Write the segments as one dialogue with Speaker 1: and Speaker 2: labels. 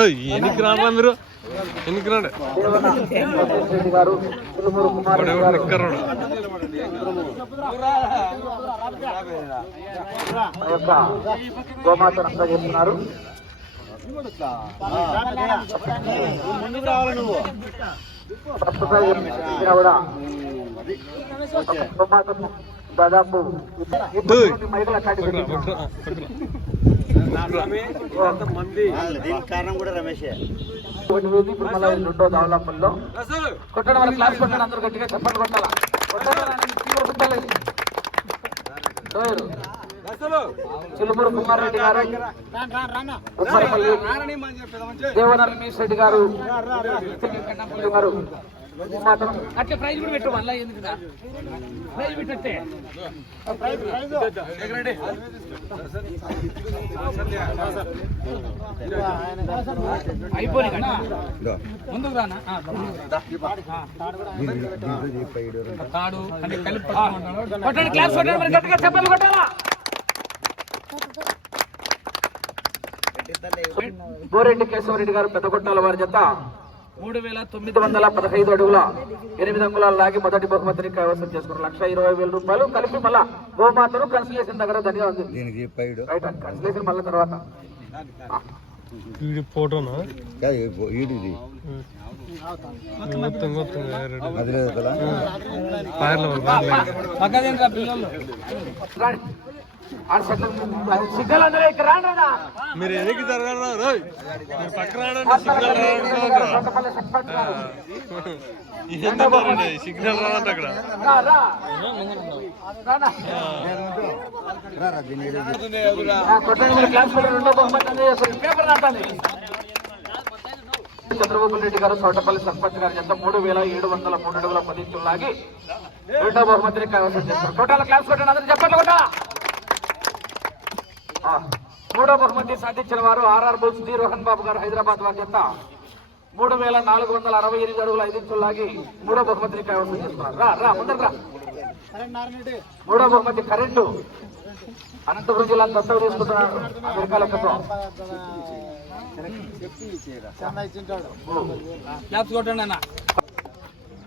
Speaker 1: ఏయ్, ఎన్నికి రారా మీరు ఎన్నికి రాడు
Speaker 2: రెడ్డి
Speaker 1: గోమాత
Speaker 2: చెప్తున్నారు ముందుకు రావాలి నువ్వు ప్రస్తుతం కూడా దాదాపు
Speaker 3: కారణం కూడా రమేషే
Speaker 2: ఒకటి వేది ఇప్పుడు మళ్ళీ రెండో దావలాపల్లో కొట్టడం వల్ల క్లాస్ కొట్టడం అందరూ గట్టిగా చెప్పండి కొట్టాలా కొట్టాలా కొట్టాలి డోయరు. చిలుమూరు కుమార్ రెడ్డి గారు ఉప్పరపల్లి దేవన రమేష్ రెడ్డి గారు
Speaker 4: అట్లా ప్రైజ్ కూడా పెట్టు మళ్ళీ ఎందుకు ప్రైజ్ పెట్టే అయిపోయి ముందుకు రానా? తాడు అంటే కలిపి కొట్టండి క్లాస్ కొట్టండి మరి గట్టిగా చెప్పాలి కొట్టాలా?
Speaker 2: గోరెడ్డి కేశవరెడ్డి గారు పెద్దగొట్టాల వారి జత.
Speaker 4: మూడు వేల తొమ్మిది
Speaker 2: వందల పదహైదు అడుగుల ఎనిమిది అంగుళాలు లాగి మొదటి బహుమతిని కైవసం చేసుకున్నారు. లక్ష ఇరవై వేల రూపాయలు కలిపి మళ్ళా గోమాతను కన్సలేషన్ దగ్గర రైట్ కన్సలేషన్ మళ్ళీ తర్వాత.
Speaker 1: ఇది ఫోటోనా?
Speaker 3: ఈడిది
Speaker 1: మొత్తం మొత్తం రెడీ.
Speaker 3: అది లేదు కదా?
Speaker 1: ఫైర్లో
Speaker 4: పక్కదేంట్రా పిల్లలు.
Speaker 1: మీరు ఎన్నికి జరగరా రోయ్ మీరు రానండి సిగ్నల్
Speaker 2: సొంతపల్లి
Speaker 1: రానండి
Speaker 2: సర్పంచ్ గారు.
Speaker 1: ఎందుకు సిగ్నల్ రానంట అక్కడ.
Speaker 2: రా, రా. చంద్రబాబు రెడ్డి గారు తోటపల్లి సర్పంచ్ గారి చేత మూడు వేల ఏడు వందల మూడు అడుగుల పది లాగి రెండో బహుమతిని కైవసం చేస్తారు టోటల్ క్లాస్ కొట్టండి అందరూ చెప్పండి కూడా మూడో బహుమతి సాధించిన వారు ఆర్ఆర్ బోస్ డి రోహన్ బాబు గారు హైదరాబాద్ వారి చేత మూడు వేల నాలుగు వందల అరవై ఎనిమిది అడుగుల ఐదు ఇంచులు లాగి మూడో బహుమతిని కైవసం చేసుకున్నారు రా రా ముందర రా. మూడో బహుమతి కరెంటు. అనంతపురం జిల్లా దత్తత తీసుకుంటున్నారు అమెరికా లెక్కతో.
Speaker 4: అన్న.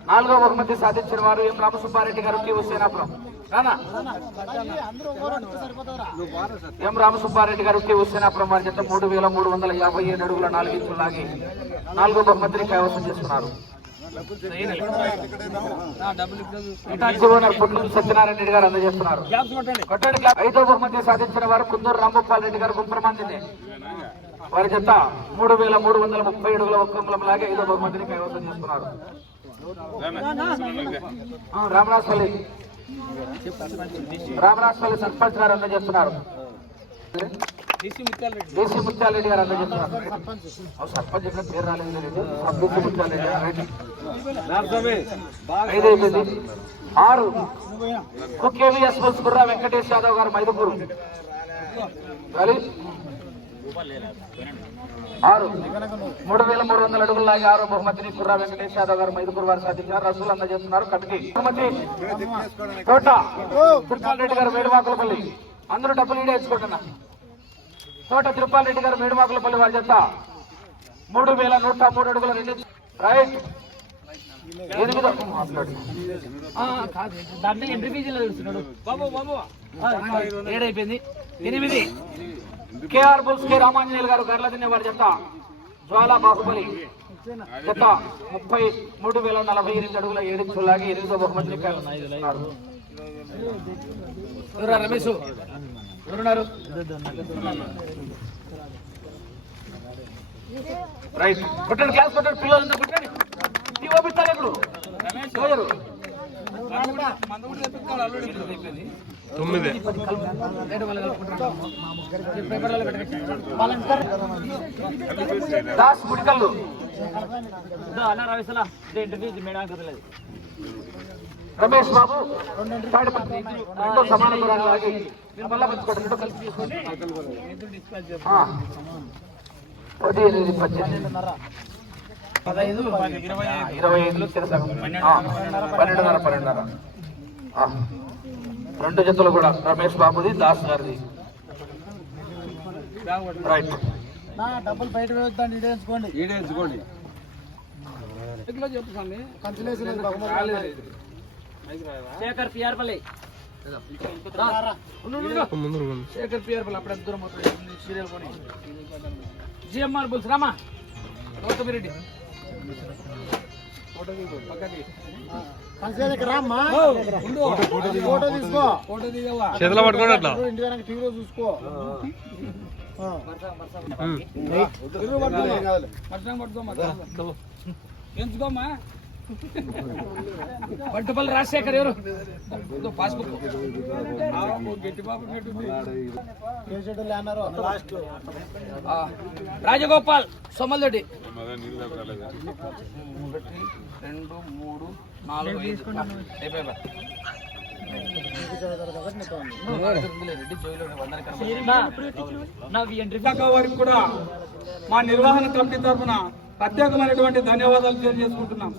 Speaker 2: నాలుగో బహుమతి సాధించిన వారు ఎం రామసుబ్బారెడ్డి గారు టి హుస్సేనాపురం. రానా? ఎం రామసుబ్బారెడ్డి గారు టి హుస్సేనాపురం వారి చేత మూడు వేల మూడు వందల యాభై ఏడు అడుగుల నాలుగు ఇంచులు లాగి నాలుగో బహుమతిని కైవసం చేస్తున్నారు సత్యనారాయణ రెడ్డి గారు అందజేస్తున్నారు. ఐదో బహుమతి సాధించిన వారు కుందూరు రాంగోపాల్ రెడ్డి గారు గుంప్రమాందిని వారి చెత్త మూడు వేల మూడు వందల ముప్పై అడుగుల ఒక్క లాగే ఐదో బహుమతిని కైవసం చేస్తున్నారు రామరాజపల్లి రామరాజపల్లి సర్పంచ్ గారు అందజేస్తున్నారు.
Speaker 4: డిసి
Speaker 2: ముత్యాలరెడ్డి. గారు అందజేస్తున్నారు. సర్పంచ్ ఇక్కడ పేరు రాలేదు సబ్బుకి ముత్యాలరెడ్డి ఆరు. కేవీఎస్ బుర్రా వెంకటేష్ యాదవ్ గారు మైదుపూరు. ఆరు. మూడు వేల మూడు వందల అడుగుల లాగి ఆరో బహుమతిని కుర్రా వెంకటేష్ యాదవ్ గారు మైదుపూర్ వారు సాధించారు. రసూలు అందజేస్తున్నారు. కటికి. బహుమతి తోట తిరుపాల్ రెడ్డి గారు మేడుమాకులపల్లి అందరూ డబ్బులు వేసుకుంటున్నా. తోట తిరుపాల్ రెడ్డి గారు మేడుమాకులపల్లి వారి చేత మూడు వేల నూట మూడు అడుగుల రెండు రైట్. ఎనిమిదో. మాట్లాడు
Speaker 4: ఆ, కాదు. దాంట్లో ఎంట్రీ ఫీజులో చూస్తున్నాడు. బాబు బాబు. ఆ, ఏడైపోయింది. ఎనిమిది.
Speaker 2: కేఆర్ బుల్స్ కె రామాంజనేయులు గారు గర్ల తినే వారి చెత్త జ్వాల బాహుబలి చెత్త ముప్పై మూడు వేల నలభై ఎనిమిది అడుగుల ఏడు లాగి ఎనిమిదో బహుమతిని
Speaker 4: రమేష్? ఎవరున్నారు?
Speaker 2: రైట్. కొట్టండి క్లాస్ కొట్టండి కొట్టండి. ఇప్పుడు రమేష్
Speaker 1: తొమ్మిది.
Speaker 2: దాస్ గుడికల్లు.
Speaker 4: అలా రమేష్ ఇంటర్వ్యూ మేడం కదలేదు.
Speaker 2: రమేష్ బాబు రెండో సమాన దూరాన్ని మీరు మళ్ళా పంచుకోండి రెండో ఎనిమిది పద్దెనిమిది.
Speaker 4: పదహైదు ఇరవై
Speaker 2: ఐదులో పన్నెండున్నర పన్నెండున్నర. రెండు జతలు కూడా. రమేష్ బాబుది దాస్ గారిది.
Speaker 1: రైట్.
Speaker 2: డబ్బులు బయట వేద్దాం ఈడేసుకోండి
Speaker 1: ఈడేసుకోండి
Speaker 4: శేఖర్ శేఖర్ అప్పుడే దూరం అవుతుంది. సీరియల్ కొని జిఎంఆర్ బుల్స్ రామా. గౌతమి రెడ్డి.
Speaker 1: చేతిలో పట్టుకోండి అట్లా.
Speaker 2: టీవీలో చూసుకో
Speaker 1: పట్టుకోమా
Speaker 4: ఎంచుకోమ్మా రాజశేఖర్ ఎవరు? పాస్బుక్. రాజగోపాల్ సోమల్దొడ్డి ఒకటి రెండు మూడు నాలుగు ఐదు
Speaker 5: వారికి కూడా మా నిర్వహణ కమిటీ తరఫున ప్రత్యేకమైనటువంటి ధన్యవాదాలు తెలియజేసుకుంటున్నాం.